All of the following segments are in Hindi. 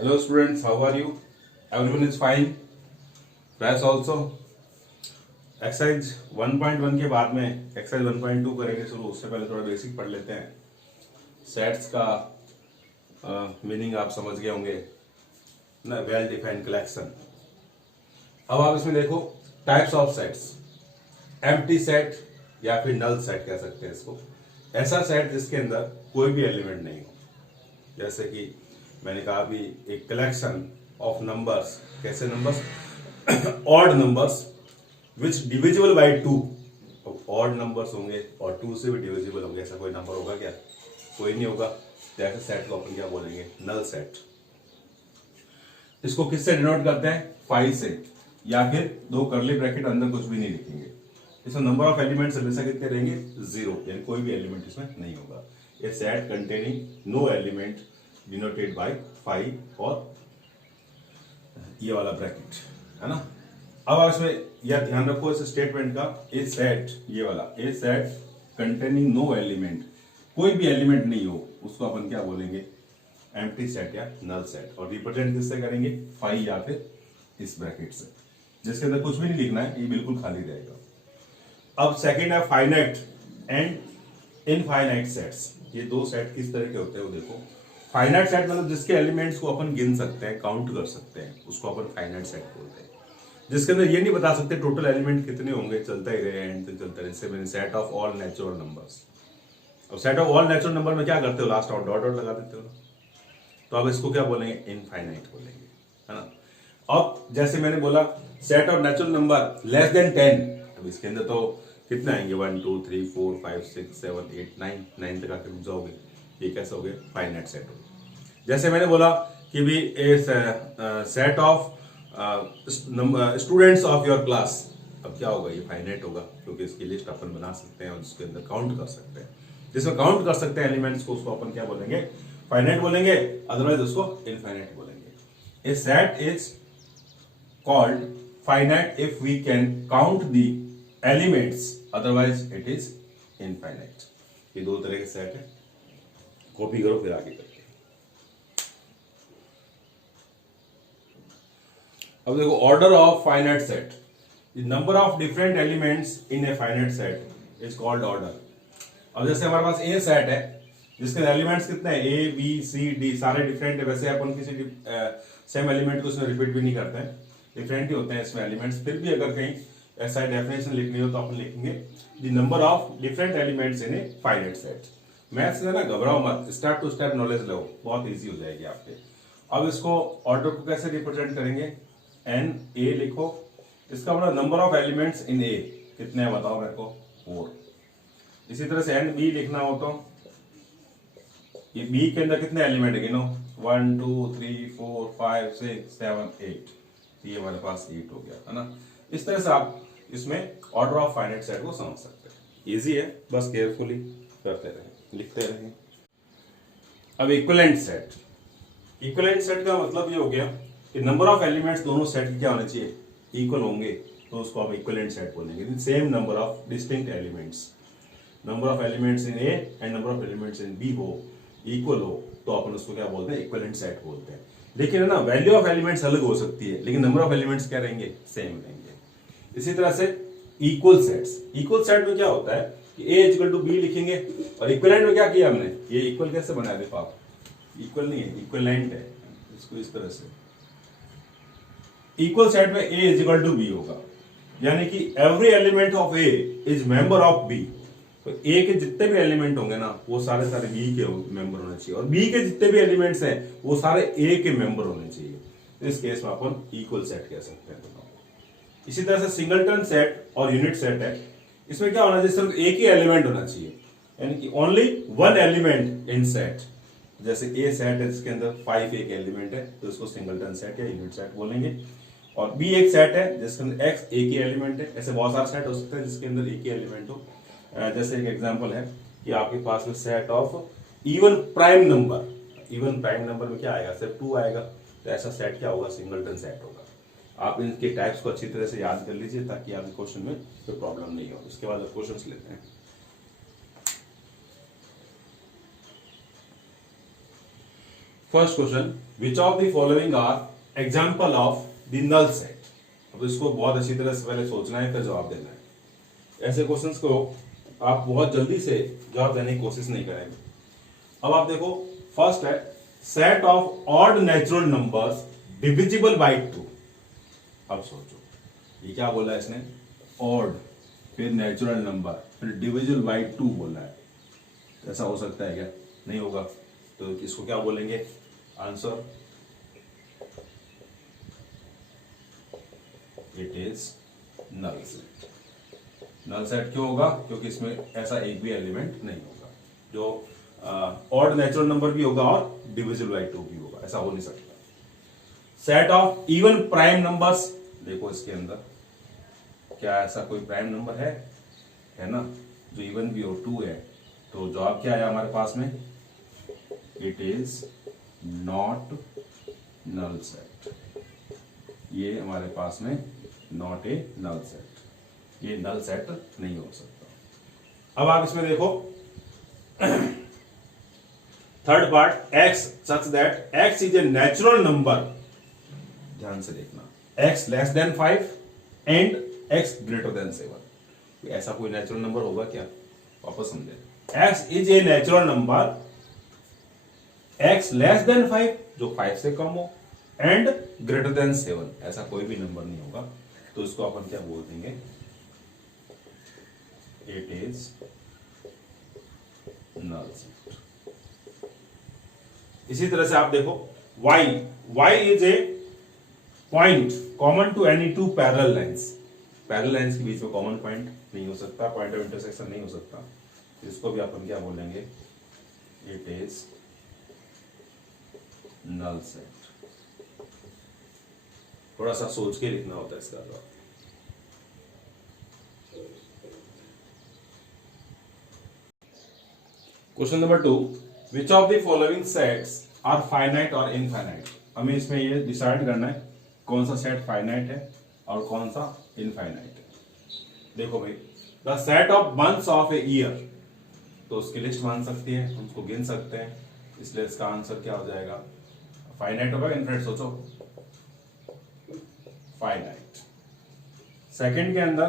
Hello students, how are you? Everyone is fine. Class also. Exercise 1.1 के बाद में एक्सरसाइज 1.2 करेंगे शुरू। उससे पहले थोड़ा बेसिक पढ़ लेते हैं। सेट्स का मीनिंग आप समझ गए होंगे ना, वेल डिफाइंड कलेक्शन। अब आप इसमें देखो types of sets. Empty set या फिर नल सेट कह सकते हैं इसको। ऐसा सेट जिसके अंदर कोई भी एलिमेंट नहीं हो, जैसे कि मैंने कहा भी एक कलेक्शन ऑफ नंबर्स। कैसे numbers? Odd numbers which divisible by 2। Odd numbers होंगे और 2 से भी डिविजिबल होंगे। ऐसा कोई नंबर होगा क्या? कोई नहीं होगा। तो ऐसे सेट को अपन क्या बोलेंगे? Null set. इसको किससे डिनोट करते हैं? 5 से, या फिर 2 कर्ली ब्रैकेट अंदर कुछ भी नहीं लिखेंगे। इसमें नंबर ऑफ एलिमेंट्स हमेशा कितने रहेंगे? 0, यानी कोई भी एलिमेंट इसमें नहीं होगा। A set containing no element denoted by 5 और ये वाला ब्रैकेट, है ना। अब आप इसमें यह ध्यान रखो इस स्टेटमेंट का, ए सेट, ये वाला ए सेट कंटेनिंग नो एलिमेंट, कोई भी एलिमेंट नहीं हो, उसको अपन क्या बोलेंगे? एम्प्टी सेट या नल सेट। और रिप्रेजेंट किससे करेंगे? 5 या फिर इस ब्रैकेट से, जिसके अंदर कुछ भी नहीं लिखना है, ये बिल्कुल खाली रहेगा। अब सेकंड है फाइनाइट एंड इनफाइनाइट सेट्स। ये दो सेट किस तरह के होते हैं वो देखो। फाइनाइट सेट मतलब जिसके एलिमेंट्स को अपन गिन सकते हैं, काउंट कर सकते हैं, उसको अपन फाइनाइट सेट बोलते हैं। जिसके अंदर ये नहीं बता सकते टोटल एलिमेंट कितने होंगे, चलता ही रहे, एंड तक चलता रहे। जैसे मैंने set of all natural numbers. अब set of all natural number में क्या करते हो? लास्ट आउट डॉट डॉट लगा देते हो। तो अब इसको क्या बोलेंगे? इनफाइनाइट बोलेंगे, है ना। अब जैसे मैंने बोला set of natural number less than 10, अब इसके अंदर तो कितने आएंगे? 1 2 3 4 5 6 7 8 9 तक आके रुक जाओगे। ये कैसे हो गए? फाइनाइट सेट हो गए। जैसे मैंने बोला कि भी a set of students of your class, अब क्या होगा? ये फाइनाइट होगा, क्योंकि इसकी लिस्ट अपन बना सकते हैं और इसके अंदर काउंट कर सकते हैं। जिसमें काउंट कर सकते हैं एलिमेंट्स को, उसको अपन क्या बोलेंगे? फाइनाइट बोलेंगे, अदरवाइज उसको इनफाइनाइट बोलेंगे। A set is called finite if we can count the elements, otherwise it is infinite. ये दो तरह के सेट है। कॉपी करो फिर आगे करके। अब देखो order of finite set. The number of different elements in a finite set is called order. अब जैसे हमारे पास ए सेट है जिसके एलिमेंट्स कितने हैं? ए बी सी डी, सारे डिफरेंट है। वैसे अपन किसी सेम एलिमेंट को इसमें रिपीट भी नहीं करते हैं, डिफरेंट ही होते हैं इसमें एलिमेंट्स। फिर भी अगर कहीं ऐसा डेफिनेशन लिखनी हो तो अपन लिखेंगे the number of different elements in a finite set. Maths है ना, घबराओ मत, स्टेप टू स्टेप नॉलेज लो, बहुत इजी हो जाएगी आपके। अब इसको ऑर्डर को कैसे रिप्रेजेंट करेंगे? एन ए लिखो, इसका मतलब नंबर ऑफ एलिमेंट्स इन ए कितने हैं बताओ मेरे को? 4। इसी तरह से एन बी लिखना हो तो ये बी के अंदर कितने एलिमेंट है गिनो? 1 2 3 4 5 6 7 8। ये हमारे पास 8 हो गया, है ना। इस तरह से आप इसमें ऑर्डर ऑफ फाइनाइट सेट को समझ सकते हैं। इजी है, बस केयरफुली करते रहें, लिखते रहें। अब इक्विवेलेंट सेट। इक्विवेलेंट सेट का मतलब ये हो गया कि नंबर ऑफ एलिमेंट्स दोनों सेट की क्या होने चाहिए? इक्वल होंगे, तो उसको आप इक्विवेलेंट सेट बोलेंगे। Same number of distinct elements, number of elements in A and number of elements in B हो, इक्वल हो, तो अपन उसको क्या बोलते हैं? इक्विवेलेंट सेट बोलते हैं। लेकिन है ना, वैल्यू ऑफ एलिमेंट्स अलग हो सकती है, लेकिन नंबर ऑफ एलिमेंट्स क्या रहेंगे? सेम रहेंगे। इसी तरह से इक्वल सेट्स। इक्वल सेट में क्या होता है कि ए इक्वल टू बी लिखेंगे, और इक्विवेलेंट में क्या किया हमने? ये इक्वल कैसे बनाया? देखो आप, इक्वल नहीं है, इक्विवेलेंट है। इसको इस तरह से इक्वल सेट में A is equal to B होगा, यानी कि every element of A is member of B. तो ए के जितने भी एलिमेंट होंगे ना, वो सारे बी के मेंबर होने चाहिए, और बी के जितने भी एलिमेंट्स हैं वो सारे ए के मेंबर होने चाहिए। तो इस केस में अपन इक्वल सेट कह सकते हैं। इसी तरह से सिंगलटन सेट और यूनिट सेट है। इसमें क्या होना चाहिए? सिर्फ एक ही एलिमेंट होना चाहिए, यानी कि only one element in set. जैसे ए सेट है, इसके अंदर 5 एक एलिमेंट है, तो इसको सिंगलटन सेट या यूनिट सेट बोलेंगे। और बी एक सेट है जिसके अंदर एक्स एक ही एलिमेंट है। ऐसे बहुत सारे सेट हो सकते हैं जिसके अंदर एक ही एलिमेंट हो। जैसे एक एग्जांपल है कि आपके पास में set of even prime number. Even prime number में क्या आएगा? सिर्फ 2 आएगा। तो ऐसा सेट क्या होगा? सिंगलटन सेट होगा। आप इनके टाइप्स को अच्छी तरह से याद कर लीजिए ताकि आपके क्वेश्चन में कोई प्रॉब्लम नहीं हो। इसके बाद क्वेश्चन लेते हैं। First question, which of the following are example of the null set. अब इसको बहुत अच्छी तरह से पहले सोचना है फिर जवाब देना है। ऐसे क्वेश्चंस को आप बहुत जल्दी से जवाब देने की कोशिश नहीं करेंगे। अब आप देखो, फर्स्ट है set of odd natural numbers divisible by 2। अब सोचो ये क्या बोला है इसने, ऑड फिर नेचुरल नंबर फिर डिविजिबल बाय 2 बोला है। ऐसा हो सकता है क्या? नहीं होगा। तो इसको क्या बोलेंगे? Answer it is null set. Null set क्यों होगा? क्योंकि इसमें ऐसा एक भी एलिमेंट नहीं होगा जो ऑड नेचुरल नंबर भी होगा और डिविजिबल बाय 2 भी होगा, ऐसा हो नहीं सकता। Set of even prime numbers, देखो इसके अंदर क्या ऐसा कोई प्राइम नंबर है ना जो इवन भी हो, 2 है, तो जवाब क्या है हमारे पास में? It is not null set. ये हमारे पास में नॉट ए नल सेट, ये नल सेट नहीं हो सकता। अब आप इसमें देखो third part, x such that x is a natural number. ध्यान से देखना, x less than 5 and x greater than 7। ऐसा कोई नेचुरल नंबर होगा क्या? वापस समझे, x is a natural number, x less than 5 जो 5 से कम हो, एंड ग्रेटर देन 7, ऐसा कोई भी नंबर नहीं होगा। तो इसको अपन क्या बोल देंगे? It is null set. इसी तरह से आप देखो y is a point common to any two parallel lines. Parallel lines के बीच में कॉमन पॉइंट नहीं हो सकता, पॉइंट ऑफ इंटरसेक्शन नहीं हो सकता। इसको भी अपन क्या बोलेंगे? It is null set. थोड़ा सा सोच के लिखना होता है इसका जवाब। Question number 2, which of the following sets are finite और इनफाइनाइट। हमें इसमें ये डिसाइड करना है कौन सा सेट फाइनाइट है और कौन सा इनफाइनाइट है। देखो भाई, the set of months of a year, तो उसकी लिस्ट मान सकती है, हम उसको गिन सकते हैं, इसलिए इसका आंसर क्या हो जाएगा? फाइनाइट होगा इनफाइनाइट? सोचो, फाइनाइट। सेकंड के अंदर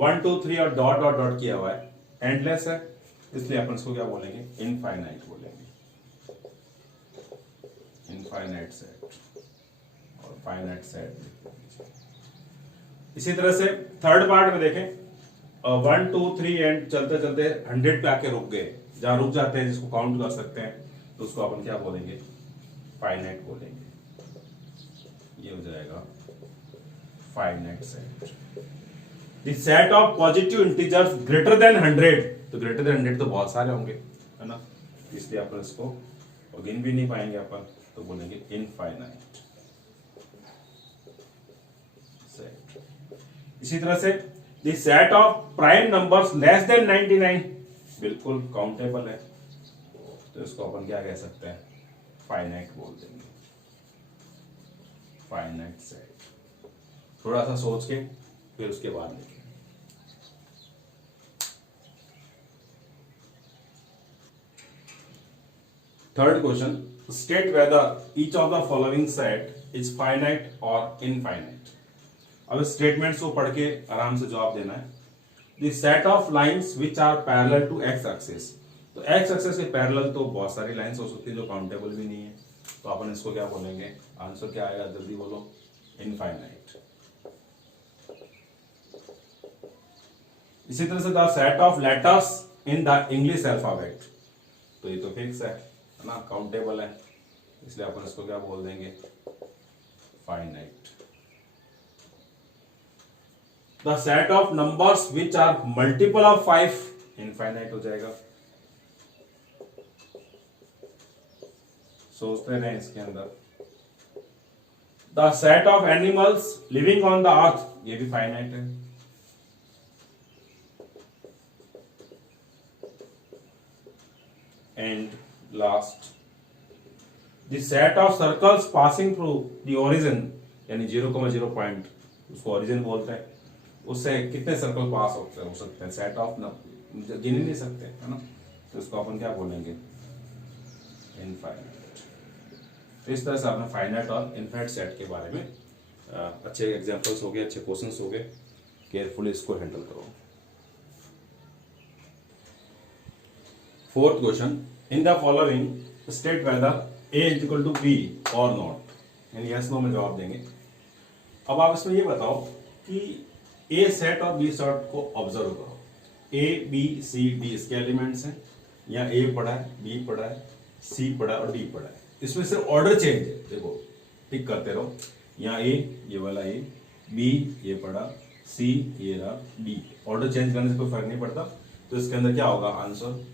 1 2 3 और डॉट डॉट डॉट किया हुआ है, एंडलेस है, इसलिए अपन इसको क्या बोलेंगे? इनफाइनाइट बोलेंगे। इनफाइनाइट सेट और फाइनाइट सेट। इसी तरह से थर्ड पार्ट में देखें, 1 2 3 एंड चलते चलते 100 पे आके रुक गए, जहां रुक जाते हैं जिसको काउंट कर सकते हैं, तो उसको अपन क्या बोलेंगे? फाइनाइट बोलेंगे। ये हो जाएगा finite set. The set of positive integers greater than 100, तो ग्रेटर देन 100 तो बहुत सारे होंगे, है ना, इसलिए अपन इसको गिन भी नहीं पाएंगे अपन, तो बोलेंगे इनफाइनाइट सेट। इसी तरह से the set of prime numbers less than 99, बिल्कुल काउंटेबल है, तो इसको अपन क्या कह सकते हैं? फाइनाइट बोल देंगे, फाइनाइट सेट। थोड़ा सा सोच के फिर उसके बाद लिखें। Third question, state whether each of the following set is finite और इनफाइनाइट। अब स्टेटमेंट्स को पढ़ के आराम से जवाब देना है। The set of lines which are parallel to x axis, तो एक्स एक्सिस के पैरेलल तो बहुत सारी लाइंस हो सकती है जो काउंटेबल भी नहीं है, तो अपन इसको क्या बोलेंगे? आंसर क्या आएगा? जल्दी बोलो, इनफाइनाइट। इसी तरह से the set of letters in the English alphabet, तो ये तो फिक्स है ना, काउंटेबल है, इसलिए अपन इसको क्या बोल देंगे? Finite. The set of numbers which are multiple of 5, infinite हो जाएगा। सोचते रहे इसके अंदर। The set of animals living on the earth, ये भी फाइनाइट है। And last, the set of circles passing through the origin, यानी 0,0 पॉइंट, उसको ओरिजिन बोलते हैं, उससे कितने सर्कल पास हो सकते हैं? सेट ऑफ गिन ही नहीं सकते, है ना, तो इसको अपन क्या बोलेंगे? इनफाइनाइट। तो इस तरह से आपने फाइनाइट और इनफाइनाइट सेट के बारे में अच्छे एग्जांपल्स हो गए, अच्छे क्वेश्चंस हो गए, केयरफुली इसको हैंडल करो। Fourth question, in the following state whether A is equal to B और नॉट, यानी यस नो में जवाब देंगे। अब आप इसमें ये बताओ कि ए सेट और बी सेट को ऑब्जर्व करो। ए बी सी डी इसके एलिमेंट्स हैं, या ए पढ़ा है, बी पढ़ा है, सी पढ़ा है और डी पढ़ा है। इसमें सिर्फ ऑर्डर चेंज है, देखो टिक करते रहो। यहाँ ए, ये वाला ए, बी ये पढ़ा, सी ये रहा, डी। ऑर्डर चेंज करने से कोई फर्क नहीं पड़ता। तो इसके अंदर क्या होगा आंसर?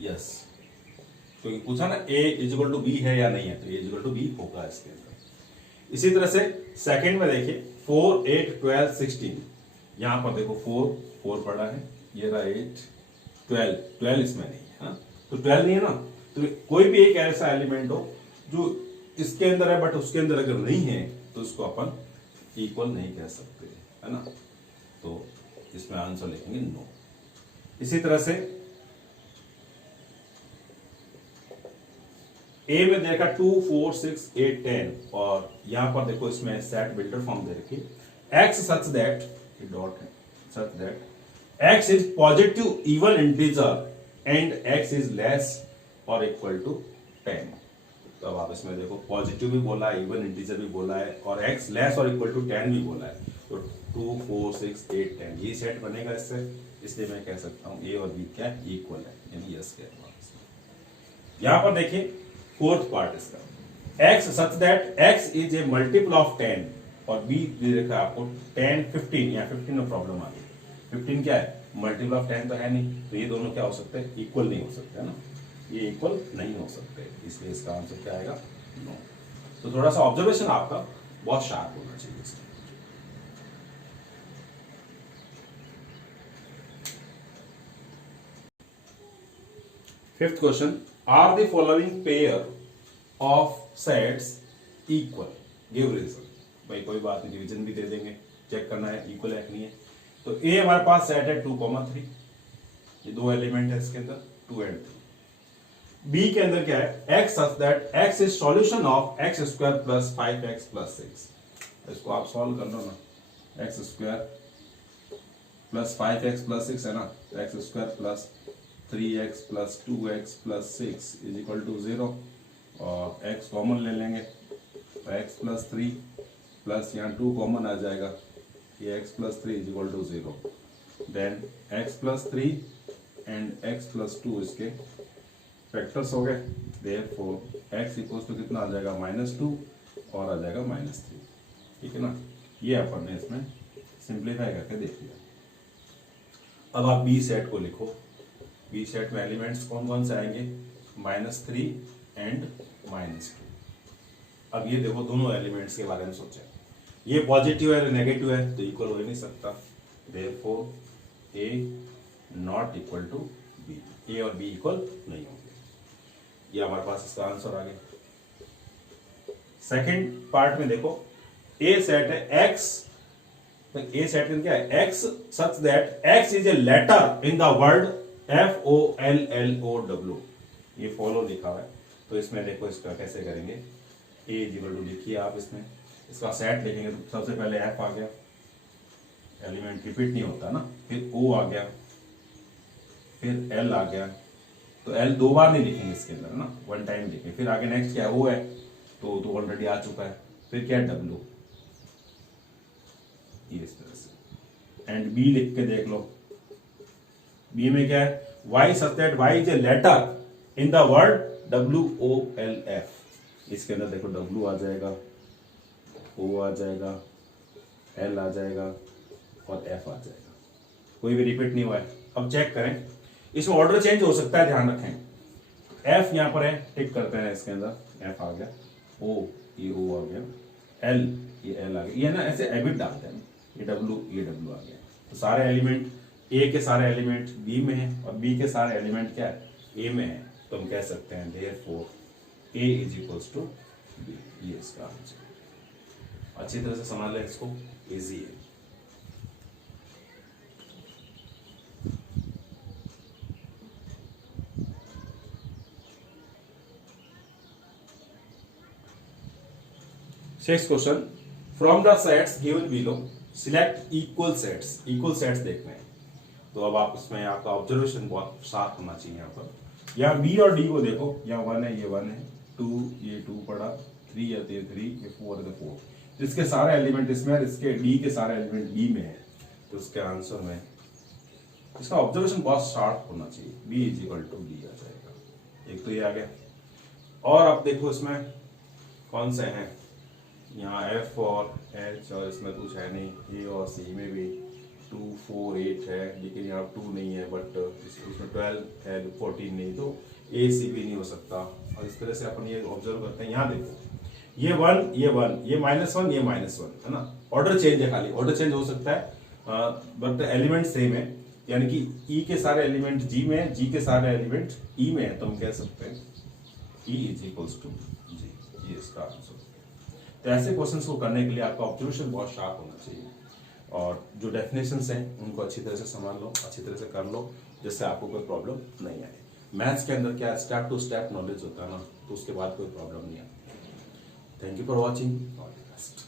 यस, क्योंकि पूछा ना ए इज इक्वल टू बी है या नहीं है, तो ए इज इक्वल टू बी होगा इसके अंदर। इसी तरह से सेकंड में देखिए 4 8 12 16, यहां पर देखो 4 पढ़ा है, ये रहा 8 12 इसमें नहीं है, हाँ? तो 12 नहीं है ना, तो कोई भी एक ऐसा एलिमेंट हो जो इसके अंदर है बट उसके अंदर अगर नहीं है तो उसको अपन इक्वल नहीं कह सकते, है ना। तो इसमें आंसर लिखेंगे नो। इसी तरह से ए में देखा 2 4 6 8 10, और यहां पर देखो इसमें सेट बिल्डर फॉर्म दे रखी एक्स सच दैट डॉट है, सच that x is positive even integer and x is less और इक्वल टू 10। तो अब आप इसमें देखो पॉजिटिव भी बोला है, इवन इंटीजर भी बोला है, और एक्स लेस और इक्वल टू 10 भी बोला है। तो 2 4 6 8 10 ये सेट बनेगा इससे, इसलिए मैं कह सकता हूं ए और बी क्या इक्वल है, यानी यस कह रहा हूं। यहां पर देखिए फोर्थ पार्ट इसका, x such that x is a multiple of 10, और b दे रखा है आपको 10 15, या 15 में प्रॉब्लम आ गई। 15 क्या है? मल्टीपल ऑफ 10 तो है नहीं, तो ये दोनों क्या हो सकते हैं? इक्वल नहीं हो सकते, है ना, ये इक्वल नहीं हो सकते, इसलिए इसका आंसर क्या आएगा? नो। तो थोड़ा सा ऑब्जर्वेशन आपका बहुत शार्प होना चाहिए इसका। Fifth question, are the following pair of sets equal, give reason. भाई कोई बात नहीं, डिवीजन भी दे देंगे, चेक करना है इक्वल है कि नहीं है। तो ए हमारे पास सेट है 2,3, ये दो एलिमेंट है इसके अंदर 2 and 3। बी के अंदर क्या है? X such that x is solution of x square plus 5x plus 6। इसको आप सॉल्व कर लो ना, x square plus 5x plus 6 है ना, तो x square plus 3x plus 2x plus 6 is equal to 0, और x कॉमन ले लेंगे तो x प्लस 3 प्लस यहाँ 2 कॉमन आ जाएगा, ये x plus 3 is equal to 0। Then x plus 3 and x plus 2 इसके फैक्टर्स हो गए, देयरफॉर x इक्वल्स टू कितना आ जाएगा? -2 और आ जाएगा -3, ठीक है ना। ये अपन ने इसमें सिंप्लीफाई करके देख लिया। अब आप बी सेट को लिखो। बी सेट में एलिमेंट्स कौन कौन से आएंगे? -3 एंड -2। अब ये देखो दोनों एलिमेंट्स के बारे में सोचें, ये पॉजिटिव है नेगेटिव है तो इक्वल हो ही नहीं सकता, therefore A not equal to B, A और बी इक्वल नहीं होंगे। ये हमारे पास इसका आंसर आ गया। सेकंड पार्ट में देखो ए सेट है एक्स, तो ए सेट में क्या है? X such that x is a letter in the word FOLLOW, ये फॉलो लिखा हुआ है। तो इसमें देखो इसका कैसे करेंगे, ए इक्वल टू लिखिए आप, इसमें इसका सेट लिखेंगे तो सबसे पहले एफ आ गया, एलिमेंट रिपीट नहीं होता ना, फिर ओ आ गया, फिर एल आ गया, तो एल 2 बार नहीं लिखेंगे इसके अंदर ना, 1 टाइम लिखेंगे। फिर आगे नेक्स्ट क्या है? ओ है, तो ऑलरेडी आ चुका है। फिर क्या है? डब्ल्यू, ये इस तरह से। एंड बी लिख के देख लो, बी में क्या है? y such that y is a letter in the word WOLF, इसके अंदर देखो W आ जाएगा, O आ जाएगा, L आ जाएगा और F आ जाएगा, कोई भी रिपीट नहीं हुआ है। अब चेक करें, इसमें ऑर्डर चेंज हो सकता है, ध्यान रखें। F यहाँ पर है, टिक करते हैं, इसके अंदर F आ गया, O ये O आ गया, L ये L आ गया, ये ना ऐसे हैबिट डालते हैं, ये W आ गया। तो सारे एलिमेंट ए के सारे एलिमेंट बी में है और बी के सारे एलिमेंट क्या है? ए में है, तो हम कह सकते हैं therefore A is equals to B, ये इसका आंसर। अच्छी तरह से समझ लें इसको, इजी है। Six question, from the sets given below select equal sets. Equal sets देखने हैं, तो अब आप इसमें आपका ऑब्जर्वेशन बहुत शार्प होना चाहिए। यहाँ पर यहाँ बी और डी को देखो, यहाँ 1 है, ये 1 है, 2 ये 2 पड़ा, 3 है, ये 3, ये 4 है, 4। इसके सारे एलिमेंट इसमें है, इसके डी के सारे एलिमेंट बी में है, तो इसके आंसर में इसका ऑब्जर्वेशन बहुत शार्प होना चाहिए। B is equal to D आ जाएगा। एक तो ये आ गया। और अब देखो इसमें कौन से हैं, यहाँ एफ और एच, और इसमें कुछ है नहीं। ए और सी में भी 2, 4, 8 है, लेकिन यहाँ 2 नहीं है, बट उसमें 12 है, 14 नहीं, तो ए सी भी नहीं हो सकता। और इस तरह से अपन ये ऑब्जर्व करते हैं। यहाँ देखो ये 1, ये 1, ये -1, ये -1 है ना। ऑर्डर चेंज है, खाली ऑर्डर चेंज हो सकता है, बट एलिमेंट सेम है। यानी कि ई के सारे एलिमेंट जी में है, जी के सारे एलिमेंट ई में है, तो हम कह सकते हैं ई इज इक्वल्स टू जी, ये इसका आंसर। तो ऐसे क्वेश्चंस को करने के लिए आपका ऑब्जर्वेशन बहुत शार्प होना चाहिए, और जो डेफिनेशंस हैं उनको अच्छी तरह से संभाल लो, अच्छी तरह से कर लो, जिससे आपको कोई प्रॉब्लम नहीं आए। मैथ्स के अंदर क्या स्टेप टू स्टेप नॉलेज होता है ना, तो उसके बाद कोई प्रॉब्लम नहीं आती। Thank you for watching, all the best.